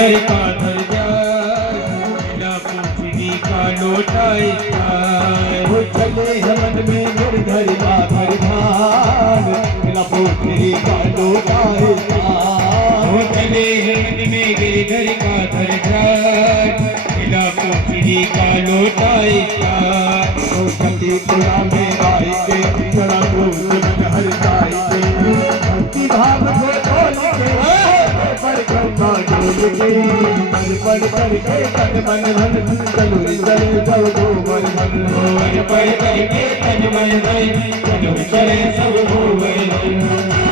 का धर जाए बिना पूछनी का लौटाए वो चले मन में निर्धर का धर ध्यान बिना पूछनी का लौटाए वो चले मन में गिरधर का धर ध्यान बिना पूछनी का लौटाए वो सती पुरा में गाय के जरा बोल मन हर गाय के भक्ति भाव को खोल के पर करना डोल के पर करके तन मन धन चलो चले सब गोबर धन पर करके तन मन धन चलो चले सब गोबर धन